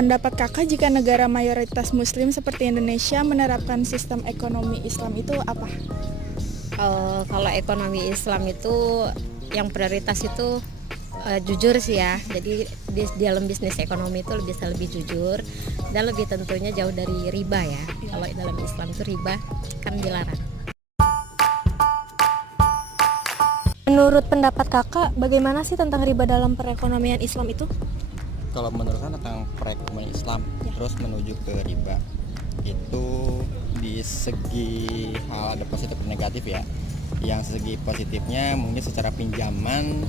Pendapat kakak jika negara mayoritas muslim seperti Indonesia menerapkan sistem ekonomi Islam itu apa? Kalau ekonomi Islam itu yang prioritas itu jujur sih ya. Jadi di dalam bisnis ekonomi itu bisa lebih jujur dan lebih tentunya jauh dari riba ya. Kalau dalam Islam itu riba kan dilarang. Menurut pendapat kakak, bagaimana sih tentang riba dalam perekonomian Islam itu? Kalau menurut saya tentang perekonomian Islam terus menuju ke riba itu di segi hal ada positif dan negatif ya. Yang segi positifnya mungkin secara pinjaman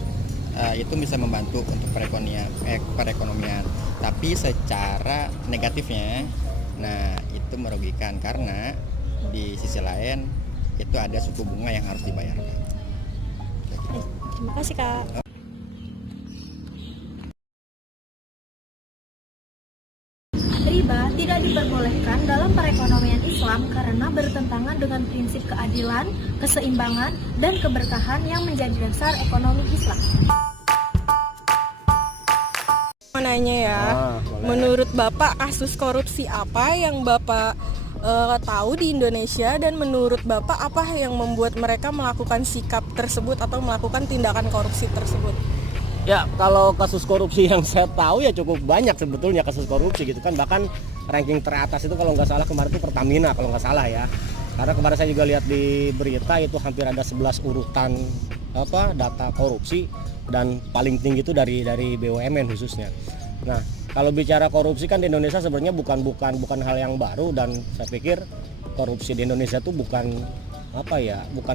itu bisa membantu untuk perekonomian. Tapi secara negatifnya, nah itu merugikan karena di sisi lain itu ada suku bunga yang harus dibayarkan. Terima kasih kak. Riba tidak diperbolehkan dalam perekonomian Islam karena bertentangan dengan prinsip keadilan, keseimbangan, dan keberkahan yang menjadi dasar ekonomi Islam. Mau nanya ya, menurut Bapak kasus korupsi apa yang Bapak tahu di Indonesia dan menurut Bapak apa yang membuat mereka melakukan sikap tersebut atau melakukan tindakan korupsi tersebut? Ya, kalau kasus korupsi yang saya tahu ya cukup banyak sebetulnya kasus korupsi gitu kan. Bahkan ranking teratas itu kalau nggak salah kemarin itu Pertamina kalau nggak salah ya. Karena kemarin saya juga lihat di berita itu hampir ada 11 urutan data korupsi dan paling tinggi itu dari BUMN khususnya. Nah, kalau bicara korupsi kan di Indonesia sebenarnya bukan hal yang baru dan saya pikir korupsi di Indonesia itu bukan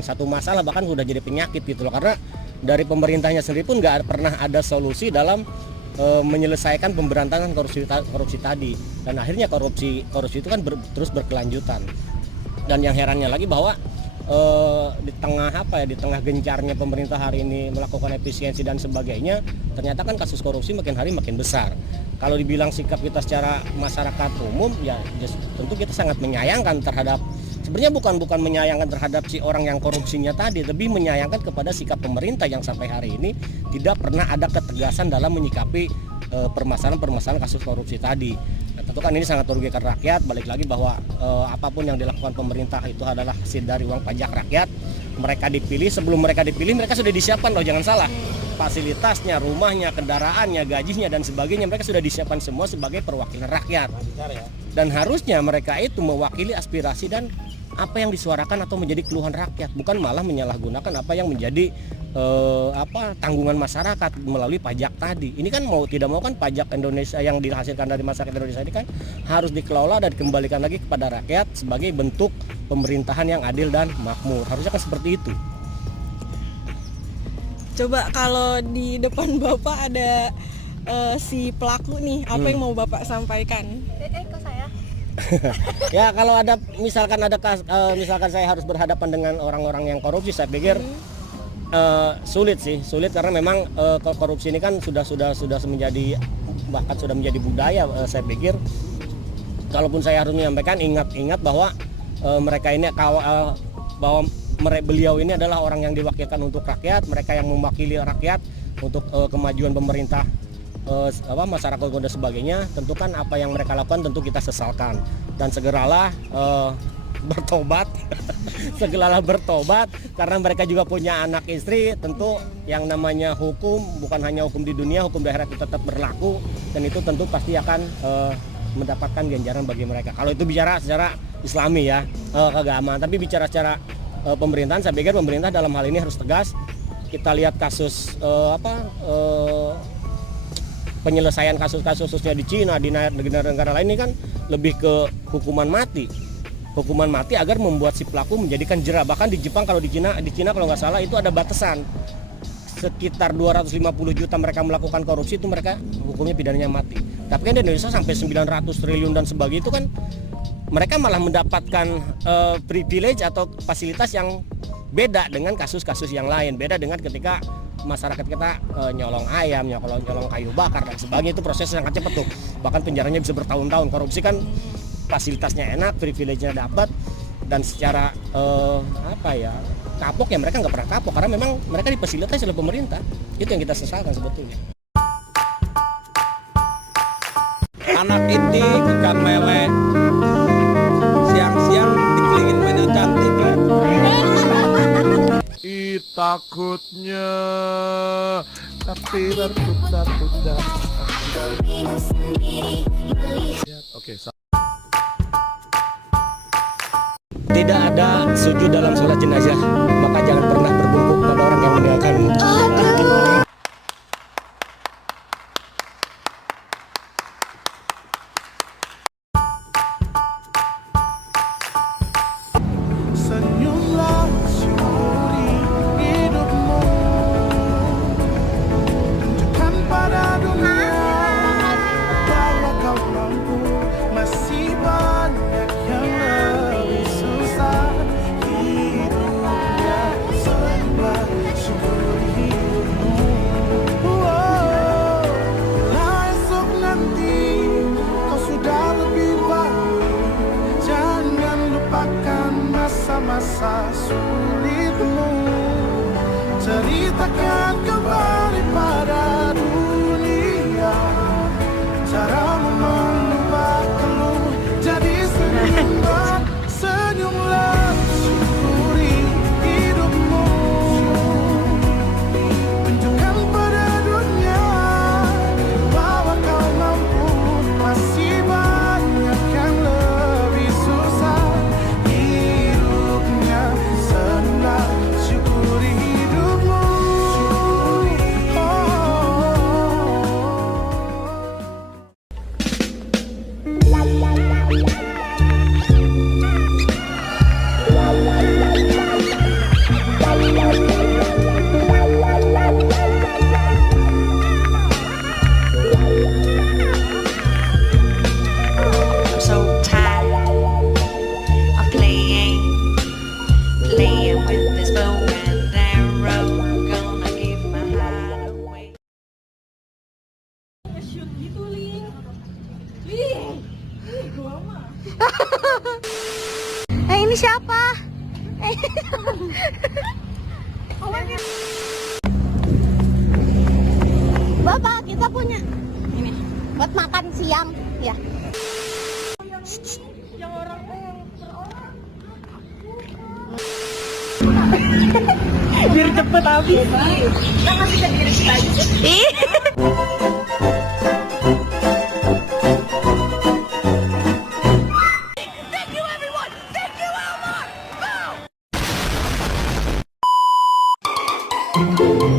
satu masalah, bahkan sudah jadi penyakit gitu loh. Karena dari pemerintahnya sendiri pun nggak pernah ada solusi dalam menyelesaikan pemberantasan korupsi tadi, dan akhirnya korupsi itu kan terus berkelanjutan. Dan yang herannya lagi bahwa di tengah gencarnya pemerintah hari ini melakukan efisiensi dan sebagainya, ternyata kan kasus korupsi makin hari makin besar. Kalau dibilang sikap kita secara masyarakat umum ya tentu kita sangat menyayangkan terhadap, sebenarnya bukan menyayangkan terhadap si orang yang korupsinya tadi, lebih menyayangkan kepada sikap pemerintah yang sampai hari ini tidak pernah ada ketegasan dalam menyikapi permasalahan kasus korupsi tadi. Nah, tentu kan ini sangat merugikan rakyat. Balik lagi bahwa apapun yang dilakukan pemerintah itu adalah hasil dari uang pajak rakyat. Mereka dipilih, sebelum mereka dipilih mereka sudah disiapkan loh, jangan salah. Fasilitasnya, rumahnya, kendaraannya, gajinya dan sebagainya mereka sudah disiapkan semua sebagai perwakilan rakyat. Dan harusnya mereka itu mewakili aspirasi dan apa yang disuarakan atau menjadi keluhan rakyat, bukan malah menyalahgunakan apa yang menjadi tanggungan masyarakat melalui pajak tadi. Ini kan mau tidak mau kan pajak Indonesia yang dihasilkan dari masyarakat Indonesia ini kan harus dikelola dan dikembalikan lagi kepada rakyat sebagai bentuk pemerintahan yang adil dan makmur. Harusnya kan seperti itu. Coba kalau di depan Bapak ada si pelaku nih, apa yang mau Bapak sampaikan? Ke saya. Ya kalau ada misalkan saya harus berhadapan dengan orang-orang yang korupsi, saya pikir sulit karena memang korupsi ini kan sudah menjadi budaya. Saya pikir kalaupun saya harus menyampaikan, ingat bahwa mereka ini beliau ini adalah orang yang diwakilkan untuk rakyat, mereka yang mewakili rakyat untuk kemajuan pemerintah, masyarakat dan sebagainya. Tentu kan apa yang mereka lakukan tentu kita sesalkan dan segeralah bertobat karena mereka juga punya anak istri. Tentu yang namanya hukum bukan hanya hukum di dunia, hukum di akhirat itu tetap berlaku dan itu tentu pasti akan mendapatkan ganjaran bagi mereka. Kalau itu bicara secara Islami ya, keagamaan. Tapi bicara secara pemerintahan, saya pikir pemerintah dalam hal ini harus tegas. Kita lihat kasus penyelesaian kasus-kasus khususnya di Cina, di negara-negara lain ini kan lebih ke hukuman mati agar membuat si pelaku menjadikan jera. Bahkan di Jepang, kalau di Cina kalau nggak salah itu ada batasan sekitar 250 juta mereka melakukan korupsi itu mereka hukumnya pidananya mati. Tapi kan di Indonesia sampai 900 triliun dan sebagainya itu kan mereka malah mendapatkan privilege atau fasilitas yang beda dengan kasus-kasus yang lain. Beda dengan ketika masyarakat kita nyolong ayam, nyolong kayu bakar dan sebagainya, itu prosesnya sangat cepat tuh. Bahkan penjaranya bisa bertahun-tahun. Korupsi kan fasilitasnya enak, privilege-nya dapat, dan secara kapok ya mereka nggak pernah kapok karena memang mereka difasilitasi oleh pemerintah. Itu yang kita sesalkan sebetulnya. Anak itik ikan lele, siang-siang dikelilingin mainan cantik ya. Takutnya tapi berputar-putar. Oke. Tidak ada sujud dalam sholat jenazah, maka jangan pernah berbungkuk pada orang yang meninggalkanmu. Senyumlah syukuri hidupmu, tunjukkan pada dunia bahwa kau mampu. Masih banyak yang lebih susah hidupnya. Senyumlah syukuri hidupmu. Bila esok nanti kau sudah lebih baik, jangan lupakan masa-masa sulitmu. Ceritakan kembali pada dunia caramu mengubah keluh jadi senyum. Senyumlah syukuri hidupmu, tunjukkan pada dunia bahwa kau mampu. Masih banyak yang lebih susah hidupnya. Senyumlah syukuri hidupmu. I'm so tired of playing with this bow and arrow. Gonna give my heart away. Ini siapa? Bapak, kita punya ini buat makan siang ya. Biar cepet habis. Oh